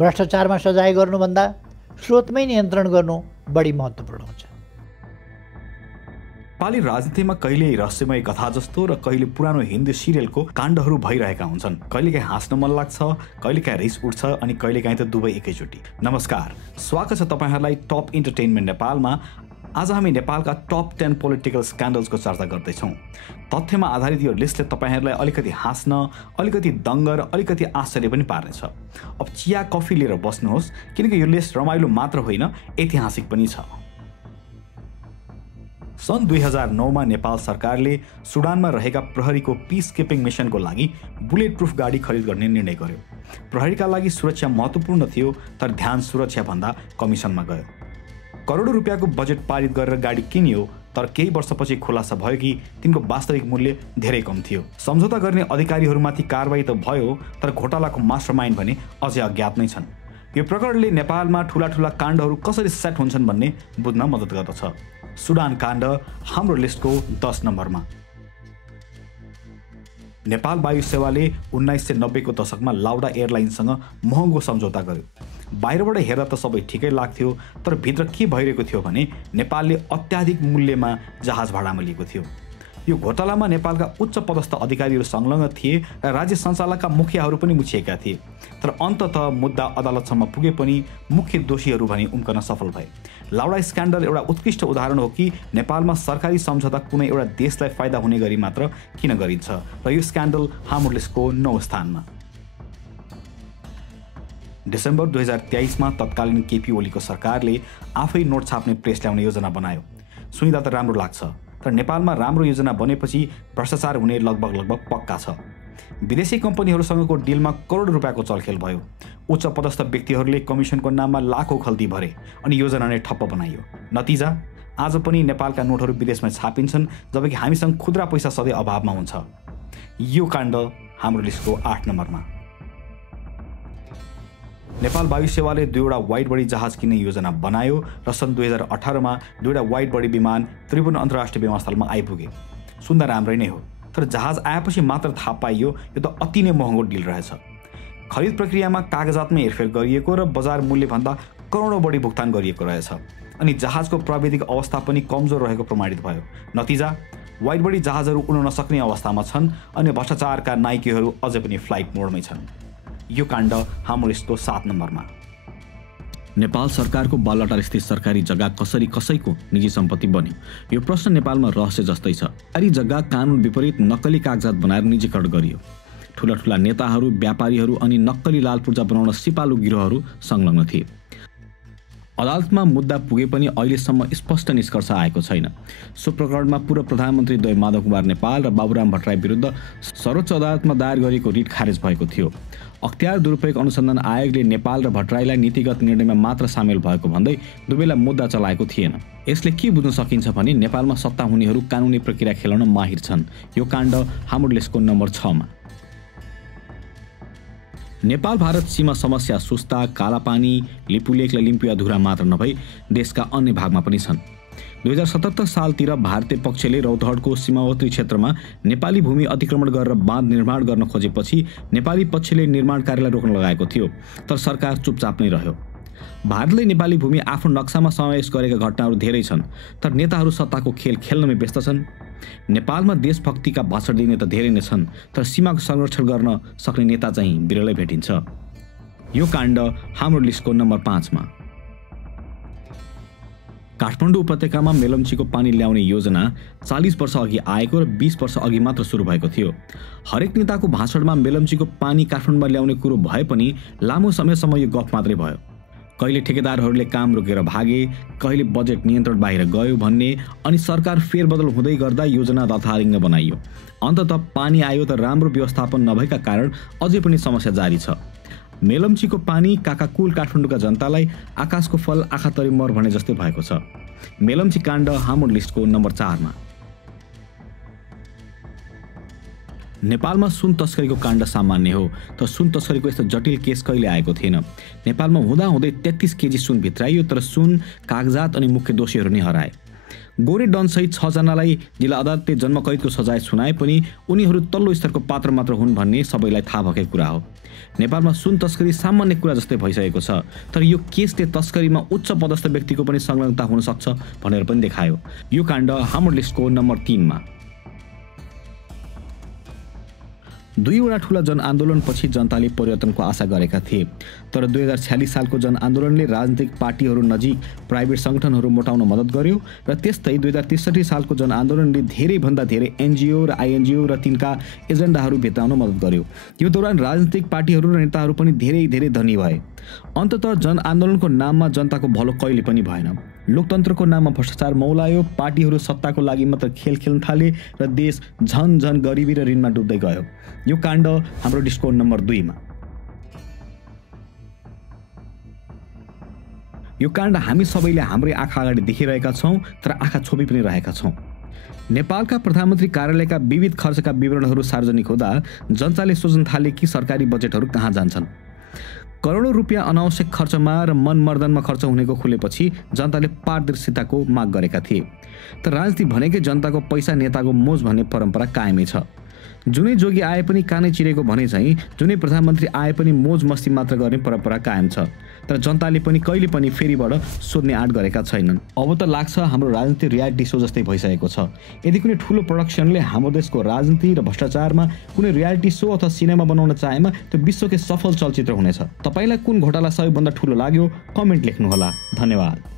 भ्रष्टाचारमा सजाय गर्नुभन्दा स्रोतमै नियन्त्रण गर्नु बढी महत्त्वपूर्ण हुन्छ। नेपाली राजनीतिमा कहिले रहस्यमय कथा जस्तो र कहिले पुरानो हिन्दी सिरियलको काण्डहरू भइरहेका हुन्छन्। कहिलेकाहीँ हाँस्न मन लाग्छ, कहिलेकाहीँ रिस उठ्छ अनि कहिलेकाहीँ त दुवै एकैचोटि। नमस्कार, स्वागत छ तपाईँहरूलाई टप इन्टरटेनमेन्ट नेपालमा। आज हामी नेपालका टप 10 पोलिटिकल स्क्यान्डल्सको चर्चा गर्दैछौँ। तथ्यमा आधारित यो लिस्टले तपाईँहरूलाई अलिकति हाँस्न, अलिकति दङ्ग र अलिकति आश्चर्य पनि पार्नेछ। अब चिया कफी लिएर बस्नुहोस्, किनकि यो लिस्ट रमाइलो मात्र होइन, ऐतिहासिक पनि छ। सन् 2009मा नेपाल सरकारले सुडानमा रहेका प्रहरीको पीस किपिङ मिसनको लागि बुलेट प्रुफ गाडी खरिद गर्ने निर्णय गर्यो। प्रहरीका लागि सुरक्षा महत्त्वपूर्ण थियो, तर ध्यान सुरक्षाभन्दा कमिसनमा गयो। करोडौँ रुपियाँको बजेट पारित गरेर गाडी किनियो, तर केही वर्षपछि खुलासा भयो कि तिनको वास्तविक मूल्य धेरै कम थियो। सम्झौता गर्ने अधिकारीहरूमाथि कारबाही त भयो, तर घोटालाको मास्टरमाइन्ड भने अझै अज्ञात नै छन्। यो प्रकरणले नेपालमा ठुला काण्डहरू कसरी सेट हुन्छन् भन्ने बुझ्न मद्दत गर्दछ। सुडान काण्ड हाम्रो लिस्टको 10 नम्बरमा। नेपाल वायु सेवाले 1990 को दशकमा लाउडा एयरलाइन्ससँग महँगो सम्झौता गर्यो। बाहिरबाट हेर्दा त सबै ठिकै लाग्थ्यो, तर भित्र के भइरहेको थियो भने नेपालले अत्याधिक मूल्यमा जहाज भाडामा लिएको थियो। यो घोटालामा नेपालका उच्च पदस्थ अधिकारीहरू संलग्न थिए र राज्य सञ्चालकका मुखियाहरू पनि मुछिएका थिए। तर अन्ततः मुद्दा अदालतसम्म पुगे पनि मुख्य दोषीहरू भने उम्कन सफल भए। लाउडा स्क्यान्डल एउटा उत्कृष्ट उदाहरण हो कि नेपालमा सरकारी सम्झौता कुनै एउटा देशलाई फाइदा हुने गरी मात्र किन गरिन्छ, र यो स्क्यान्डल हाम्रो लिस्टको 9 स्थानमा। डिसेम्बर 2023मा तत्कालीन केपी ओलीको सरकारले आफै नोट छाप्ने प्रेस ल्याउने योजना बनायो। सुनिँदा त राम्रो लाग्छ, तर नेपालमा राम्रो योजना बनेपछि भ्रष्टाचार हुने लगभग पक्का छ। विदेशी कम्पनीहरूसँगको डिलमा करोड रुपियाँको चलखेल भयो। उच्च पदस्थ व्यक्तिहरूले कमिसनको नाममा लाखौँ खल्ती भरे अनि योजना नै ठप्प बनाइयो। नतिजा आज पनि नेपालका नोटहरू विदेशमा छापिन्छन्, जबकि हामीसँग खुद्रा पैसा सधैँ अभावमा हुन्छ। यो काण्ड हाम्रो लिस्टको 8 नम्बरमा। नेपाल वायु सेवाले 2वटा वाइड बडी जहाज किन्ने योजना बनायो र सन् 2018मा 2वटा वाइड बडी विमान त्रिभुवन अन्तर्राष्ट्रिय विमानस्थलमा आइपुगे। सुन्दा राम्रै नै हो, तर जहाज आएपछि मात्र थाहा पाइयो यो त अति नै महँगो डिल रहेछ। खरिद प्रक्रियामा कागजातमै हेरफेर गरिएको र बजार मूल्यभन्दा करोडौँ बढी भुक्तान गरिएको रहेछ, अनि जहाजको प्राविधिक अवस्था पनि कमजोर रहेको प्रमाणित भयो। नतिजा वाइड बडी जहाजहरू उड्न नसक्ने अवस्थामा छन् अनि भ्रष्टाचारका नाइकेहरू अझै पनि फ्लाइट मोडमै छन्। यो काण्ड हाम्रो लिस्टको 7 नम्बरमा। नेपाल सरकारको बालुवाटार स्थित सरकारी जग्गा कसरी कसैको निजी सम्पत्ति बन्यो, यो प्रश्न नेपालमा रहस्य जस्तै छ। सरकारी जग्गा कानुन विपरीत नक्कली कागजात बनाएर निजीकरण गरियो। ठुला नेताहरू, व्यापारीहरू अनि नक्कली लाल पूर्जा बनाउन सिपालु गिरोहहरू संलग्न थिए। अदालतमा मुद्दा पुगे पनि अहिलेसम्म स्पष्ट निष्कर्ष आएको छैन। सो प्रकरणमा पूर्व प्रधानमन्त्री द्वय माधव कुमार नेपाल र बाबुराम भट्टराई विरुद्ध सर्वोच्च अदालतमा दायर गरिएको रिट खारेज भएको थियो। अख्तियार दुरुपयोग अनुसन्धान आयोगले नेपाल र भट्टराईलाई नीतिगत निर्णयमा मात्र सामेल भएको भन्दै दुवैलाई मुद्दा चलाएको थिएन। यसले के बुझ्न सकिन्छ भने नेपालमा सत्ता हुनेहरू कानुनी प्रक्रिया खेलाउन माहिर छन्। यो काण्ड हाम्रो लिस्टको नम्बर 6 मा। नेपाल भारत सीमा समस्या सुस्ता, कालापानी, लिपुलेक र लिम्पियाधुरा मात्र नभई देशका अन्य भागमा पनि छन्। 2077 सालतिर भारतीय पक्षले रौतहटको सीमावर्ती क्षेत्रमा नेपाली भूमि अतिक्रमण गरेर बाँध निर्माण गर्न खोजेपछि नेपाली पक्षले निर्माण कार्यलाई रोक्न लगाएको थियो, तर सरकार चुपचाप नै रह्यो। भारतले नेपाली भूमि आफ्नो नक्सामा समावेश गरेका घटनाहरू धेरै छन्, तर नेताहरू सत्ताको खेल खेल्नमै व्यस्त छन्। नेपालमा देशभक्तिका भाषण दिने त धेरै नै छन्, तर सीमाको संरक्षण गर्न सक्ने नेता चाहिँ बिरलै भेटिन्छ। यो काण्ड हाम्रो लिस्टको नम्बर 5 मा। काठमाडौँ उपत्यकामा मेलम्चीको पानी ल्याउने योजना 40 वर्ष अघि आएको र 20 वर्ष अघि मात्र सुरु भएको थियो। हरेक नेताको भाषणमा मेलम्चीको पानी काठमाडौँमा ल्याउने कुरो भए पनि लामो समयसम्म यो गफ मात्रै भयो। कहिले ठेकेदारहरूले काम रोकेर भागे, कहिले बजेट नियन्त्रण बाहिर गयो भन्ने, अनि सरकार फेरबदल हुँदै गर्दा योजना दथारिङ्ग बनाइयो। अन्ततः पानी आयो त राम्रो व्यवस्थापन नभएका कारण अझै पनि समस्या जारी छ। मेलम्चीको पानी काकाकुल काठमाडौँका जनतालाई आकाशको फल आँखातरी मर भने जस्तै भएको छ। मेलम्ची काण्ड हाम्रो लिस्टको नम्बर 4 मा। नेपालमा सुन तस्करीको काण्ड सामान्य हो, तर सुन तस्करीको यस्तो जटिल केस कहिले आएको थिएन। नेपालमा हुँदाहुँदै 33 केजी सुन भित्राइयो, तर सुन, कागजात अनि मुख्य दोषीहरू नै हराए। गोरे डनसहित 6 जनालाई जिल्ला अदालतले जन्मकैदको सजाय सुनाए पनि उनीहरू तल्लो स्तरको पात्र मात्र हुन् भन्ने सबैलाई थाहा भएकै कुरा हो। नेपालमा सुन तस्करी सामान्य कुरा जस्तै भइसकेको छ, तर यो केसले तस्करीमा उच्च पदस्थ व्यक्तिको पनि संलग्नता हुन सक्छ भनेर पनि देखायो। यो काण्ड हाम्रो लिस्टको नम्बर 3 मा। 2 वटा ठूला जनआन्दोलनपछि जनताले परिवर्तनको आशा गरेका थिए, तर 2046 सालको जनआन्दोलनले राजनीतिक पार्टीहरू नजिक प्राइभेट सङ्गठनहरू मोटाउन मद्दत गर्यो र त्यस्तै 2063 सालको जनआन्दोलनले धेरैभन्दा धेरै एनजिओ र आइएनजिओ र तिनका एजेन्डाहरू भेट्टाउन मद्दत गर्यो। यो दौरान राजनीतिक पार्टीहरू र नेताहरू पनि धेरै धनी भए। अन्ततः जनआन्दोलनको नाममा जनताको भलो कहिले पनि भएन। लोकतन्त्रको नाममा भ्रष्टाचार मौलायो, पार्टीहरू सत्ताको लागि मात्र खेल खेल्न थाले र देश झन गरिबी र ऋणमा डुब्दै गयो। यो काण्ड हाम्रो लिस्टको नम्बर 2 मा। यो काण्ड हामी सबैले हाम्रै आँखा अगाडि देखिरहेका छौँ, तर आँखा छोपी पनि रहेका छौँ। नेपालका प्रधानमन्त्री कार्यालयका विविध खर्चका विवरणहरू सार्वजनिक हुँदा जनताले सोच्न थाले कि सरकारी बजेटहरू कहाँ जान्छन्। करोडौं रुपियाँ अनावश्यक खर्चमा र मनमर्दनमा खर्च हुनेको खुलेपछि जनताले पारदर्शिताको माग गरेका थिए। तर राजनीति भनेकै जनताको पैसा नेताको मोज भन्ने परम्परा कायमै छ। जुनै जोगी आए पनि कानै चिरेको भने चाहिँ जुनै प्रधानमन्त्री आए पनि मोज मस्ती मात्र गर्ने परम्परा कायम छ। तर जनताले पनि कहिले पनि फेरिबाट सोध्ने आँट गरेका छैनन्। अब त लाग्छ हाम्रो राजनीति रियालिटी सो जस्तै भइसकेको छ। यदि कुनै ठुलो प्रोडक्सनले हाम्रो देशको राजनीति र भ्रष्टाचारमा कुनै रियालिटी सो अथवा सिनेमा बनाउन चाहेमा त्यो विश्वकै सफल चलचित्र हुनेछ। तपाईलाई कुन घोटाला सबैभन्दा ठुलो लाग्यो कमेन्ट लेख्नुहोला। धन्यवाद।